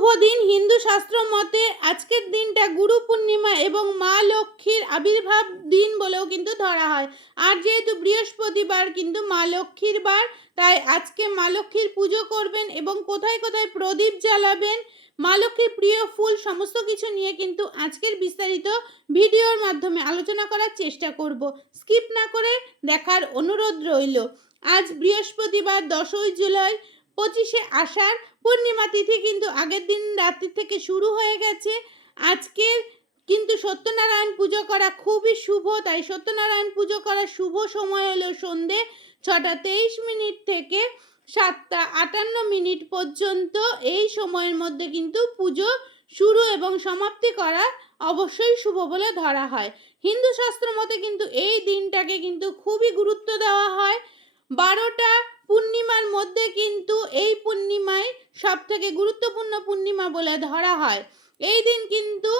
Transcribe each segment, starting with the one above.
শুভ দিন হিন্দু শাস্ত্র মতে আজকের দিনটা গুরু পূর্ণিমা এবং মা লক্ষ্মীর আবির্ভাব দিন বলেও কিন্তু ধরা হয়। আর যেহেতু বৃহস্পতিবার কিন্তু মা লক্ষ্মীর বার, তাই আজকে মা লক্ষ্মীর পুজো করবেন এবং কোথায় কোথায় প্রদীপ জ্বালাবেন, মা লক্ষ্মীর প্রিয় ফুল সমস্ত কিছু নিয়ে কিন্তু আজকের বিস্তারিত ভিডিওর মাধ্যমে আলোচনা করার চেষ্টা করব। স্কিপ না করে দেখার অনুরোধ রইল। আজ বৃহস্পতিবার দশই জুলাই পঁচিশে আষাঢ় পূর্ণিমা তিথি কিন্তু আগের দিন রাত্রি থেকে শুরু হয়ে গেছে। আজকের কিন্তু সত্যনারায়ণ পুজো করা খুবই শুভ, তাই সত্যনারায়ণ পুজো করার শুভ সময় হলো সন্ধে ছটা তেইশ মিনিট থেকে সাতটা আটান্ন মিনিট পর্যন্ত। এই সময়ের মধ্যে কিন্তু পুজো শুরু এবং সমাপ্তি করা অবশ্যই শুভ বলে ধরা হয়। হিন্দু শাস্ত্র মতে কিন্তু এই দিনটাকে কিন্তু খুবই গুরুত্ব দেওয়া হয়। বারোটা পূর্ণিমার মধ্যে কিন্তু এই পূর্ণিমায় সব থেকে গুরুত্বপূর্ণ পূর্ণিমা বলে ধরা হয়। এই দিন কিন্তু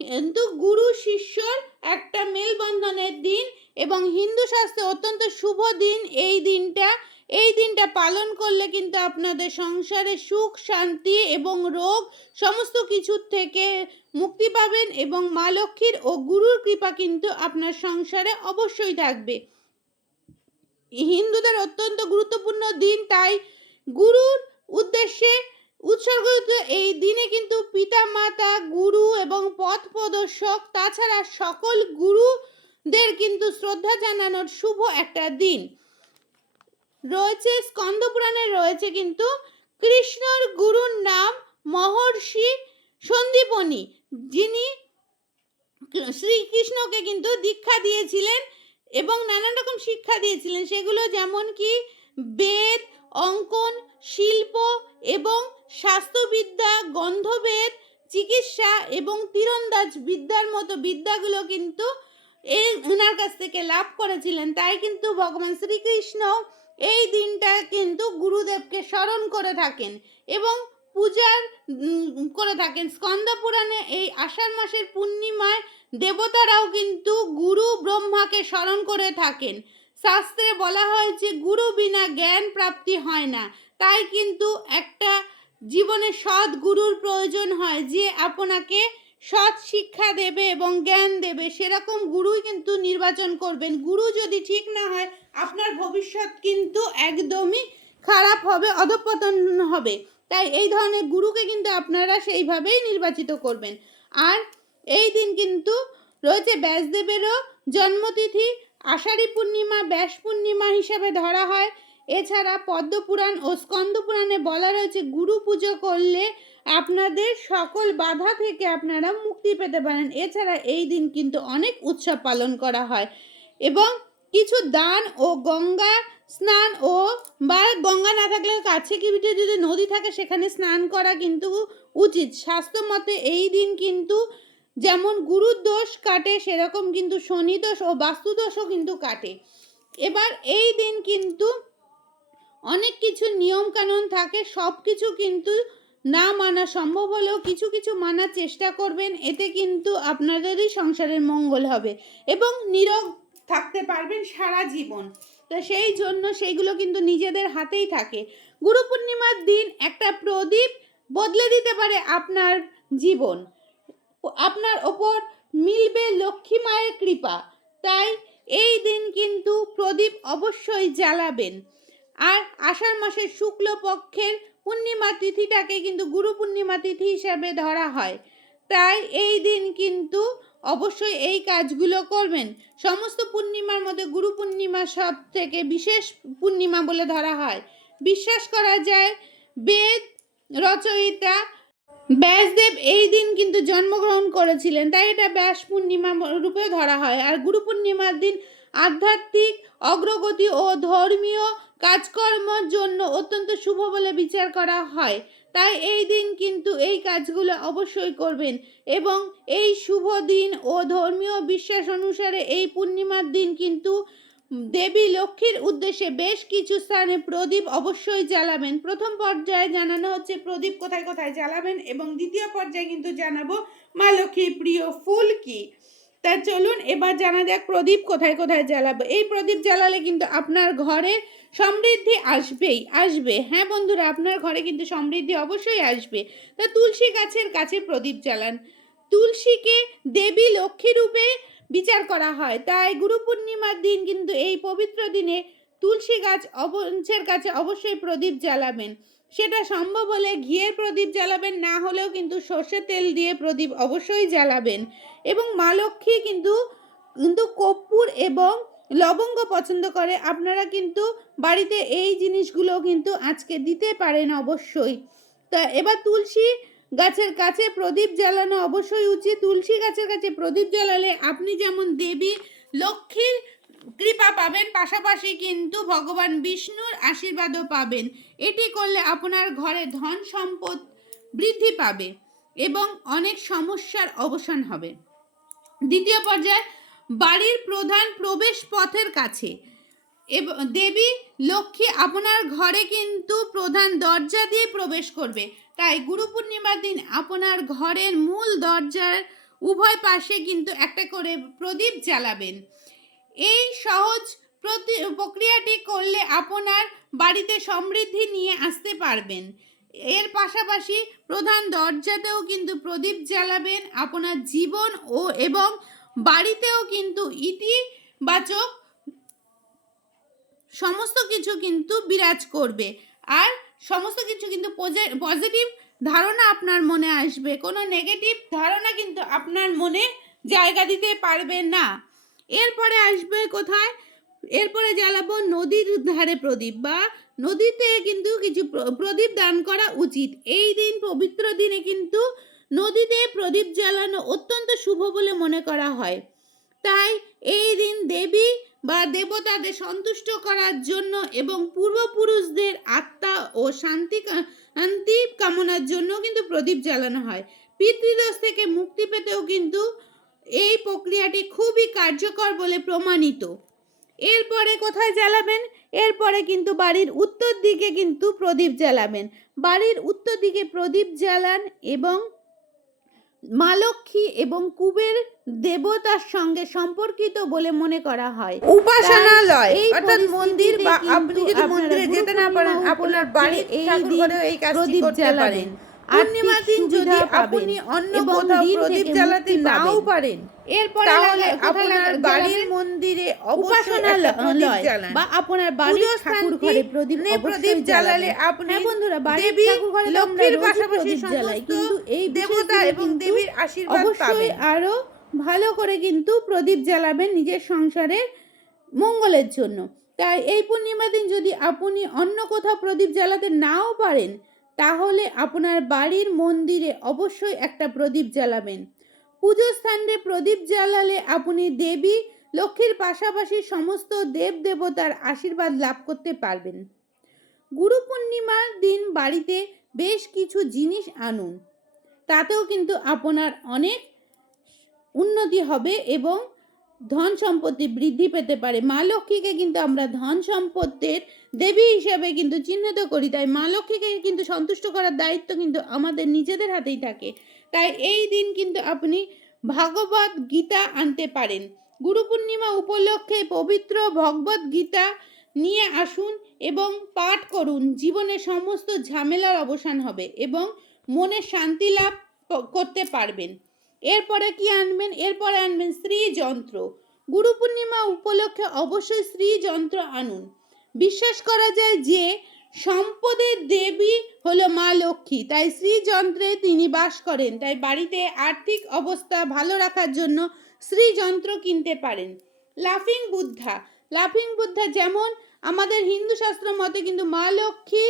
কিন্তু গুরু শিষ্যর একটা মেলবন্ধনের দিন এবং হিন্দু শাস্ত্রে অত্যন্ত শুভ দিন এই দিনটা। এই দিনটা পালন করলে কিন্তু আপনাদের সংসারে সুখ, শান্তি এবং রোগ সমস্ত কিছুর থেকে মুক্তি পাবেন এবং মা লক্ষ্মীর ও গুরুর কৃপা কিন্তু আপনার সংসারে অবশ্যই থাকবে। হিন্দুদের অত্যন্ত গুরুত্বপূর্ণ দিন, তাই গুরুর উদ্দেশ্যে উৎসর্গিত এই দিনে কিন্তু পিতা, মাতা, গুরু এবং পথ প্রদর্শক, তাছাড়া সকল গুরুদের কিন্তু শ্রদ্ধা জানানোর শুভ একটা দিন। রয়েছে, স্কন্দপুরাণে রয়েছে কিন্তু কৃষ্ণর গুরুর নাম মহর্ষি সন্দীপনী, যিনি শ্রীকৃষ্ণকে কিন্তু দীক্ষা দিয়েছিলেন এবং নানান রকম শিক্ষা দিয়েছিলেন। সেগুলো যেমন কি বেদ, অঙ্কন, শিল্প এবং স্বাস্থ্যবিদ্যা, গন্ধবেদ, চিকিৎসা এবং তীরন্দাজ বিদ্যার মতো বিদ্যাগুলো কিন্তু এই ওনার কাছ থেকে লাভ করেছিলেন। তাই কিন্তু ভগবান শ্রীকৃষ্ণ এই দিনটা কিন্তু গুরুদেবকে স্মরণ করে থাকেন এবং পূজার করে থাকেন। স্কন্দ পুরাণে এই আষাঢ় মাসের পূর্ণিমায় দেবতারাও কিন্তু গুরু ব্রহ্মাকে স্মরণ করে থাকেন। শাস্ত্রে বলা হয় যে, গুরু বিনা জ্ঞান প্রাপ্তি হয় না। তাই কিন্তু একটা জীবনে সৎ গুরুর প্রয়োজন হয়, যে আপনাকে সৎ শিক্ষা দেবে এবং জ্ঞান দেবে, সেরকম গুরুই কিন্তু নির্বাচন করবেন। গুরু যদি ঠিক না হয়, আপনার ভবিষ্যৎ কিন্তু একদমই খারাপ হবে, অধপতন হবে। তাই এই ধরনের গুরুকে কিন্তু আপনারা সেইভাবেই নির্বাচিত করবেন। আর এই দিন কিন্তু রয়েছে ব্যাসদেবেরও জন্মতিথি। আষাঢ়ী পূর্ণিমা, ব্যাস পূর্ণিমা হিসাবে ধরা হয়। এছাড়া পদ্মপুরাণ ও স্কন্দপুরাণে বলা রয়েছে, গুরু পুজো করলে আপনাদের সকল বাধা থেকে আপনারা মুক্তি পেতে পারেন। এছাড়া এই দিন কিন্তু অনেক উৎসব পালন করা হয় এবং কিছু দান ও গঙ্গা স্নান ও বা গঙ্গা না থাকলে কাছে কি যদি নদী থাকে সেখানে স্নান করা কিন্তু উচিত। স্বাস্থ্য মতে এই দিন কিন্তু যেমন গুরুর দোষ কাটে, সেরকম কিন্তু শনি দোষ ও বাস্তুদোষও কিন্তু কাটে। এবার এই দিন কিন্তু অনেক কিছু নিয়ম কানুন থাকে সব কিছু কিন্তু না মানা সম্ভব হলেও কিছু কিছু মানার চেষ্টা করবেন, এতে কিন্তু আপনাদেরই সংসারের মঙ্গল হবে এবং নীরব থাকতে পারবেন সারা জীবন। তো সেই জন্য সেইগুলো কিন্তু নিজেদের হাতেই থাকে। গুরু পূর্ণিমার দিন একটা প্রদীপ বদলে দিতে পারে আপনার জীবন। আপনার ওপর মিলবে লক্ষ্মী মায়ের কৃপা। তাই এই দিন কিন্তু প্রদীপ অবশ্যই জ্বালাবেন। আর আষাঢ় মাসের শুক্লপক্ষের পূর্ণিমা তিথিটাকে কিন্তু গুরু পূর্ণিমা তিথি হিসাবে ধরা হয়। তাই এই দিন কিন্তু অবশ্যই এই কাজগুলো করবেন। সমস্ত পূর্ণিমার মধ্যে গুরু পূর্ণিমা সব থেকে বিশেষ পূর্ণিমা বলে ধরা হয়। বিশ্বাস করা যায়, বেদ, রচয়িতা ব্যাসদেব এই দিন কিন্তু জন্মগ্রহণ করেছিলেন, তাই এটা ব্যাস পূর্ণিমা রূপে ধরা হয়। আর গুরু পূর্ণিমার দিন আধ্যাত্মিক, অগ্রগতি ও ধর্মীয় কাজকর্মের জন্য অত্যন্ত শুভ বলে বিচার করা হয়। তাই এই দিন কিন্তু এই কাজগুলো অবশ্যই করবেন এবং এই শুভ দিন ও ধর্মীয় বিশ্বাস অনুসারে এই পূর্ণিমার দিন কিন্তু দেবী লক্ষ্মীর উদ্দেশ্যে বেশ কিছু স্থানে প্রদীপ অবশ্যই জ্বালাবেন। প্রথম পর্যায়ে জানানো হচ্ছে, প্রদীপ কোথায় কোথায় জ্বালাবেন? এবং দ্বিতীয় পর্যায়ে কিন্তু জানাব, মা লক্ষ্মীর প্রিয় ফুল কি? তা চলুন, এবার জানা যাক প্রদীপ কোথায় কোথায় জ্বালাবো। এই প্রদীপ জ্বালালে কিন্তু আপনার ঘরে সমৃদ্ধি আসবেই, আসবে। হ্যাঁ বন্ধুরা, আপনার ঘরে কিন্তু সমৃদ্ধি অবশ্যই আসবে। তা তুলসী গাছের কাছে প্রদীপ জ্বালান। তুলসীকে দেবী লক্ষ্মী রূপে বিচার করা হয়। তাই গুরু পূর্ণিমার দিন কিন্তু এই পবিত্র দিনে তুলসী গাছ অবঞ্চের কাছে অবশ্যই প্রদীপ জ্বালাবেন। সেটা সম্ভব হলে ঘিয়ের প্রদীপ জ্বালাবেন, না হলেও কিন্তু সর্ষে তেল দিয়ে প্রদীপ অবশ্যই জ্বালাবেন। এবং মা লক্ষ্মী কিন্তু কিন্তু কর্পূর এবং লবঙ্গ পছন্দ করে। আপনারা কিন্তু বাড়িতে এই জিনিসগুলো কিন্তু আজকে দিতে পারেন অবশ্যই। তা এবার তুলসী গাছের কাছে প্রদীপ জ্বালানো অবশ্যই উচিত। তুলসী গাছের কাছে প্রদীপ জ্বালালে আপনি যেমন দেবী, লক্ষ্মীর কৃপা পাবেন, পাশাপাশি কিন্তু ভগবান বিষ্ণুর আশীর্বাদও পাবেন। এটি করলে আপনার ঘরে ধন সম্পদ বৃদ্ধি পাবে এবং অনেক সমস্যার অবসান হবে। দ্বিতীয় পর্যায়ে, বাড়ির প্রধান প্রবেশ পথের কাছে। দেবী, লক্ষ্মী আপনার ঘরে কিন্তু প্রধান দরজা দিয়ে প্রবেশ করবে। তাই গুরু পূর্ণিমার দিন আপনার ঘরের মূল দরজার উভয় পাশে কিন্তু একটা করে প্রদীপ জ্বালাবেন। এই সহজ প্রক্রিয়াটি করলে আপনার বাড়িতে সমৃদ্ধি নিয়ে আসতে পারবেন। এর পাশাপাশি প্রধান দরজাতেও কিন্তু প্রদীপ জ্বালাবেন আপনার জীবন ও এবং বাড়িতেও কিন্তু ইতিবাচক সমস্ত কিছু কিন্তু বিরাজ করবে। আর সমস্ত কিছু কিন্তু পজিটিভ ধারণা আপনার মনে আসবে। কোনো নেগেটিভ ধারণা কিন্তু আপনার মনে জায়গা দিতে পারবে না। এরপরে আসবে কোথায়? এরপরে জ্বালাবো নদীর ধারে প্রদীপ বা নদীতে কিন্তু কিছু প্রদীপ দান করা উচিত। এই দিন, পবিত্র দিনে কিন্তু নদীতে প্রদীপ জ্বালানো অত্যন্ত শুভ বলে মনে করা হয়। তাই এই দিন দেবী বা দেবতাদের সন্তুষ্ট করার জন্য এবং পূর্বপুরুষদের আত্মা ও শান্তি শান্তি কামনার জন্য কিন্তু প্রদীপ জ্বালানো হয়। পিতৃদোষ থেকে মুক্তি পেতেও কিন্তু এই প্রক্রিয়াটি খুবই কার্যকর বলে প্রমাণিত। এরপরে কোথায় জ্বালাবেন? এরপরে কিন্তু বাড়ির উত্তর দিকে কিন্তু প্রদীপ জ্বালাবেন। বাড়ির উত্তর দিকে প্রদীপ জ্বালান এবং মা লক্ষ্মী এবং কুবের দেবতার সঙ্গে সম্পর্কিত বলে মনে করা হয়। উপাসনালয় এই অর্থাৎ মন্দির বা আপনি যদি মন্দিরে যেতে না পারেন আপনার উপলক্ষে বাড়ির এই ঠাকুর দিন এই কাজটি করতে পারেন। দিন যদি আপনি অন্য কোথাও প্রদীপ জ্বালাতে নাও পারেন এরপরে তাহলে আপনার বাড়ির মন্দিরে উপাসনালয় বা আপনার বাড়ির ঠাকুর ঘরে প্রদীপ প্রদীপ জ্বালালে আপনি হ্যাঁ বন্ধুরা বাড়ির ঠাকুর ঘরে লক্ষ্মীর পাশাপাশি সমস্ত এই দেবতা এবং দেবীর আশীর্বাদ পাবেন। আরও ভালো করে কিন্তু প্রদীপ জ্বালাবেন নিজের সংসারের মঙ্গলের জন্য। তাই এই পূর্ণিমা দিন যদি আপনি অন্য কোথাও প্রদীপ জ্বালাতে নাও পারেন, তাহলে আপনার বাড়ির মন্দিরে অবশ্যই একটা প্রদীপ জ্বালাবেন। পুজো স্থানে প্রদীপ জ্বালালে আপনি দেবী, লক্ষ্মীর পাশাপাশি সমস্ত দেব দেবতার আশীর্বাদ লাভ করতে পারবেন। গুরু পূর্ণিমার দিন বাড়িতে বেশ কিছু জিনিস আনুন। তাতেও কিন্তু আপনার অনেক উন্নতি হবে এবং ধন সম্পত্তি বৃদ্ধি পেতে পারে। মা লক্ষ্মীকে কিন্তু আমরা ধন সম্পত্তির দেবী হিসেবে কিন্তু চিহ্নিত করি, তাই মা লক্ষ্মীকে কিন্তু সন্তুষ্ট করার দায়িত্ব কিন্তু আমাদের নিজেদের হাতেই থাকে। তাই এই দিন কিন্তু আপনি ভাগবত গীতা আনতে পারেন। গুরু পূর্ণিমা উপলক্ষে পবিত্র ভগবত গীতা নিয়ে আসুন এবং পাঠ করুন। জীবনের সমস্ত ঝামেলার অবসান হবে এবং মনে শান্তি লাভ করতে পারবেন। এরপরে কি আনবেন? এরপরে আনবেন শ্রী যন্ত্র। গুরু পূর্ণিমা উপলক্ষে অবশ্যই শ্রী যন্ত্র আনুন। বিশ্বাস করা যায় যে, সম্পদের দেবী হলো মা লক্ষ্মী। তাই শ্রী যন্ত্রে তিনি বাস করেন। তাই বাড়িতে আর্থিক অবস্থা ভালো রাখার জন্য শ্রী যন্ত্র কিনতে পারেন। লাফিং বুদ্ধা। লাফিং বুদ্ধা যেমন আমাদের হিন্দু শাস্ত্র মতে কিন্তু মা লক্ষ্মী,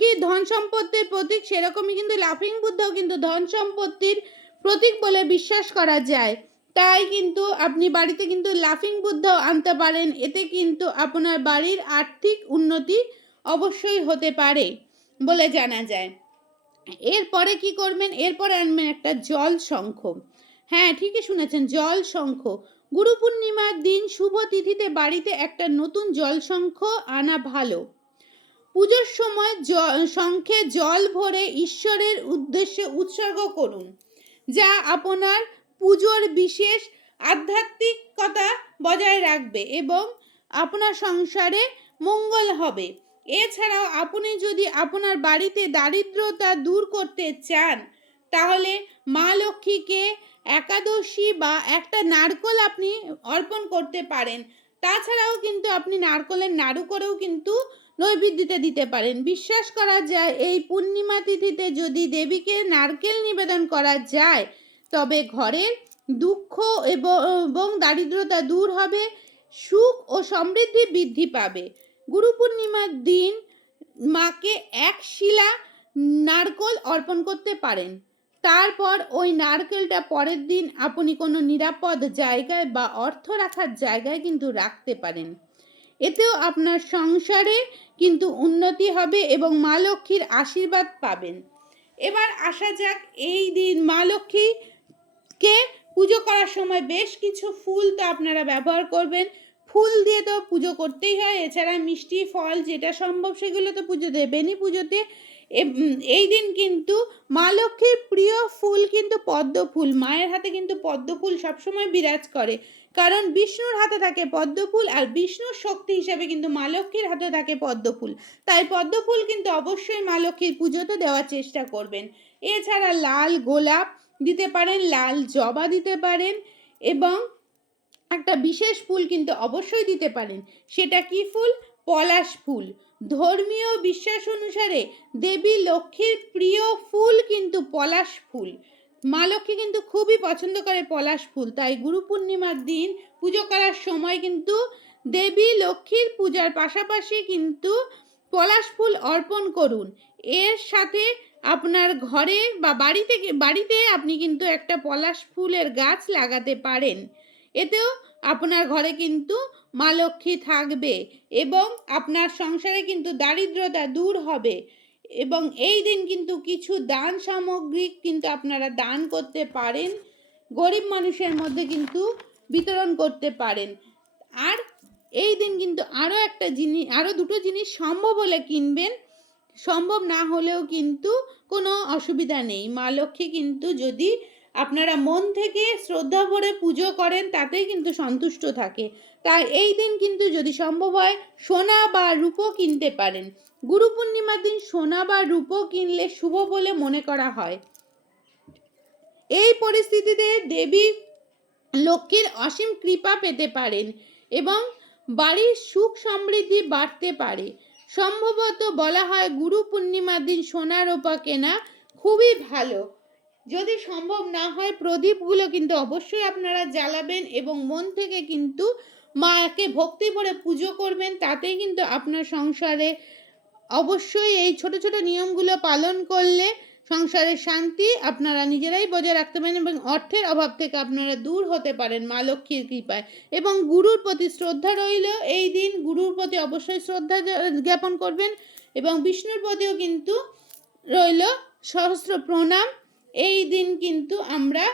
কি ধন সম্পত্তির প্রতীক, সেরকমই কিন্তু লাফিং বুদ্ধাও কিন্তু ধন সম্পত্তির প্রতীক বলে বিশ্বাস করা যায়। তাই কিন্তু আপনি বাড়িতে কিন্তু লাফিং বুদ্ধাও আনতে পারেন। এতে কিন্তু আপনার বাড়ির আর্থিক উন্নতি অবশ্যই হতে পারে বলে জানা যায়। এরপরে কি করবেন? এরপরে আনবেন একটা জল শঙ্খ। হ্যাঁ ঠিকই শুনেছেন, জল শঙ্খ। গুরু পূর্ণিমার দিন শুভ তিথিতে বাড়িতে একটা নতুন জল শঙ্খ আনা ভালো। পুজোর সময় শঙ্খে জল ভরে ঈশ্বরের উদ্দেশ্যে উৎসর্গ করুন। যা আপনার পুজোর বিশেষ আধ্যাত্মিকতা বজায় রাখবে এবং আপনার সংসারে মঙ্গল হবে। এছাড়াও আপনি যদি আপনার বাড়িতে দারিদ্রতা দূর করতে চান, তাহলে মা লক্ষ্মীকে একাদশী বা একটা নারকোল আপনি অর্পণ করতে পারেন। তাছাড়াও কিন্তু আপনি নারকোলের নাড়ু করেও কিন্তু নৈবেদ্যতে দিতে পারেন। বিশ্বাস করা যায়, এই পূর্ণিমা তিথিতে যদি দেবীকে নারকেল নিবেদন করা যায়, তবে ঘরের দুঃখ এবং দারিদ্রতা দূর হবে, সুখ ও সমৃদ্ধি বৃদ্ধি পাবে। গুরু পূর্ণিমার দিন মাকে এক শিলা নারকোল অর্পণ করতে পারেন। তারপর ওই নারকেলটা পরের দিন আপনি কোনো নিরাপদ জায়গায় বা অর্থ রাখার জায়গায় কিন্তু রাখতে পারেন। এতেও আপনার সংসারে কিন্তু উন্নতি হবে এবং মা লক্ষ্মীর আশীর্বাদ পাবেন। এবার আসা যাক এই দিন মা লক্ষ্মীকে পুজো করার সময় বেশ কিছু ফুল তো আপনারা ব্যবহার করবেন। ফুল দিয়ে তো পুজো করতেই হয়, এছাড়া মিষ্টি, ফল যেটা সম্ভব সেগুলো তো পুজো দেবেনই পুজোতে। এই দিন কিন্তু মা লক্ষ্মীর প্রিয় ফুল কিন্তু পদ্ম ফুল। মায়ের হাতে কিন্তু পদ্ম ফুল সবসময় বিরাজ করে। কারণ বিষ্ণুর হাতে থাকে পদ্ম ফুল আর বিষ্ণুর শক্তি হিসাবে কিন্তু মা লক্ষ্মীর হাতে থাকে পদ্ম ফুল। তাই পদ্ম ফুল কিন্তু অবশ্যই মা লক্ষ্মীর পুজোতে দেওয়ার চেষ্টা করবেন। এছাড়া লাল গোলাপ দিতে পারেন, লাল জবা দিতে পারেন এবং একটা বিশেষ ফুল কিন্তু অবশ্যই দিতে পারেন। সেটা কি ফুল? পলাশ ফুল। ধর্মীয় বিশ্বাস অনুসারে দেবী লক্ষ্মীর প্রিয় ফুল কিন্তু পলাশ ফুল। মা লক্ষ্মী কিন্তু খুবই পছন্দ করে পলাশ ফুল। তাই গুরু পূর্ণিমার দিন পুজো করার সময় কিন্তু দেবী লক্ষ্মীর পূজার পাশাপাশি কিন্তু পলাশ ফুল অর্পণ করুন। এর সাথে আপনার ঘরে বা বাড়ি থেকে বাড়িতে আপনি কিন্তু একটা পলাশ ফুলের গাছ লাগাতে পারেন। এতেও আপনার ঘরে কিন্তু মা লক্ষ্মী থাকবে এবং আপনার সংসারে কিন্তু দারিদ্রতা দূর হবে এবং এই দিন কিন্তু কিছু দান সামগ্রী কিন্তু আপনারা দান করতে পারেন, গরিব মানুষের মধ্যে কিন্তু বিতরণ করতে পারেন। আর এই দিন কিন্তু আরও একটা জিনিস আরও দুটো জিনিস সম্ভব হলে কিনবেন। সম্ভব না হলেও কিন্তু কোনো অসুবিধা নেই। মা লক্ষ্মী কিন্তু যদি আপনারা মন থেকে শ্রদ্ধা ভরে পুজো করেন, তাতেই কিন্তু সন্তুষ্ট থাকে। তাই এই দিন কিন্তু যদি সম্ভব হয়, সোনা বা রূপো কিনতে পারেন। গুরু পূর্ণিমার দিন সোনা বা রূপো কিনলে শুভ বলে মনে করা হয়। এই পরিস্থিতিতে দেবী লক্ষ্মীর অসীম কৃপা পেতে পারেন এবং বাড়ির সুখ সমৃদ্ধি বাড়তে পারে। সম্ভবত বলা হয় গুরু পূর্ণিমার দিন সোনা রূপা কেনা খুবই ভালো। যদি সম্ভব না হয়, প্রদীপগুলো কিন্তু অবশ্যই আপনারা জ্বালাবেন এবং মন থেকে কিন্তু মাকে ভক্তি করে পুজো করবেন। তাতেই কিন্তু আপনার সংসারে অবশ্যই এই ছোট ছোট নিয়মগুলো পালন করলে সংসারের শান্তি আপনারা নিজেরাই বজায় রাখতে পারেন এবং অর্থের অভাব থেকে আপনারা দূর হতে পারেন মা লক্ষ্মীর কৃপায়। এবং গুরুর প্রতি শ্রদ্ধা রইল, এই দিন গুরুর প্রতি অবশ্যই শ্রদ্ধা জ্ঞাপন করবেন এবং বিষ্ণুর প্রতিও কিন্তু রইল সহস্র প্রণাম। এই দিন কিন্তু আমরা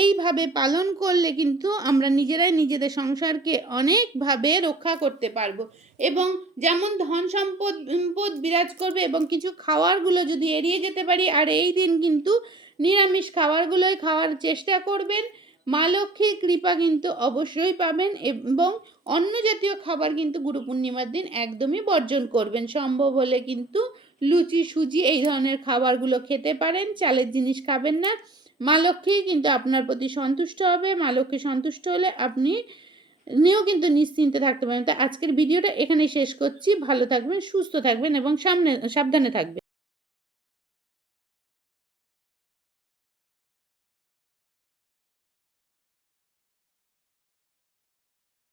এইভাবে পালন করলে কিন্তু আমরা নিজেরাই নিজেদের সংসারকে অনেকভাবে রক্ষা করতে পারব। এবং যেমন ধন সম্পদ সম্পদ বিরাজ করবে এবং কিছু খাওয়ারগুলো যদি এড়িয়ে যেতে পারি, আর এই দিন কিন্তু নিরামিষ খাবারগুলোই খাওয়ার চেষ্টা করবেন। মা লক্ষ্মীর কৃপা কিন্তু অবশ্যই পাবেন এবং অন্য জাতীয় খাবার কিন্তু গুরু পূর্ণিমার দিন একদমই বর্জন করবেন। সম্ভব হলে কিন্তু লুচি, সুজি এই ধরনের খাবারগুলো খেতে পারেন, চালের জিনিস খাবেন না। মা লক্ষ্মী কিন্তু আপনার প্রতি সন্তুষ্ট হবে, মা লক্ষ্মী সন্তুষ্ট হলে আপনি নিয়েও কিন্তু নিশ্চিন্তে থাকতে পারেন। তো আজকের ভিডিওটা এখানেই শেষ করছি। ভালো থাকবেন, সুস্থ থাকবেন এবং সামনে, সাবধানে থাকবেন।